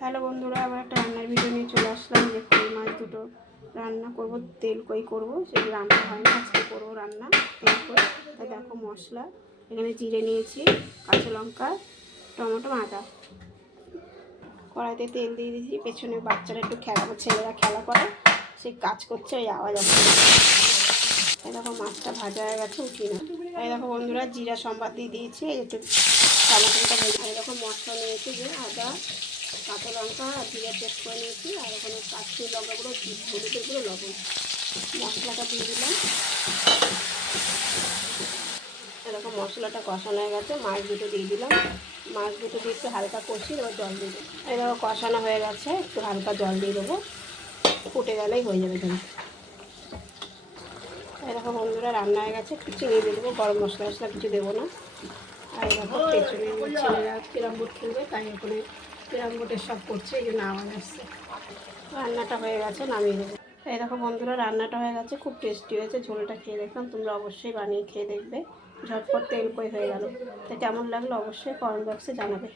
Hello বন্ধুরা, আবার একটা রান্নার ভিডিও নিয়ে চলে আসলাম যে কই মাছ দুটো রান্না করব, তেল কই করব সেটি রান্না হয় না, আজকে করব রান্না, তেল কই। তাই দেখো মশলা, এখানে জিরে নিয়েছি, কাঁচা লঙ্কা, টমেটো, আদা। কড়াইতে তেল দিয়ে দিয়েছি, পেছনে বাচ্চারা একটু খেলা ছেলেরা খেলা করে সেই কাজ করছে, ওই আওয়াজ আসছে। এই দেখো মাছটা ভাজা হয়ে গেছে উঠি না এই দেখো বন্ধুরা, জিরা সম্বাদ দিয়ে দিয়েছি একটু টমেটোটা ভেজে এই দেখো মশলা নিয়েছি যে আদা, কাঁচা লঙ্কা আর জিরা পেস্ট করে নিয়েছি, আর ওখানে কাশ্মীর লঙ্কাগুলো, হলুদের গুঁড়ো লবণ। মশলাটা দিয়ে দিলাম। এরকম মশলাটা কষানো হয়ে গেছে। মাছ দুটো দিয়ে দিলাম। মাছ দুটো দিয়ে একটু হালকা কষি এবার জল দিয়ে দেবো। এরকম কষানো হয়ে গেছে। একটু হালকা জল দিয়ে দেবো। ফুটে গেলেই হয়ে যাবে কিন্তু এরকম বন্ধুরা রান্না হয়ে গেছে। একটু চিনি দিয়ে দেবো। গরম মশলা মশলা কিছু দেবো না। আর এরকম পেছনে ছেলেরা ক্যারাম বোর্ড খেলবে তাই ওখানে ক্যারাম বোর্ডের সব করছে এই জন্য আওয়াজ আসছে। রান্নাটা হয়ে গেছে নামিয়ে দেবো এই দেখো বন্ধুরা রান্নাটা হয়ে গেছে খুব টেস্টি হয়েছে ঝোলটা খেয়ে দেখলাম তোমরা অবশ্যই বানিয়ে খেয়ে দেখবে। ঝটপট তেল কই হয়ে গেল। তো কেমন লাগল অবশ্যই কমেন্ট বক্সে জানাবে।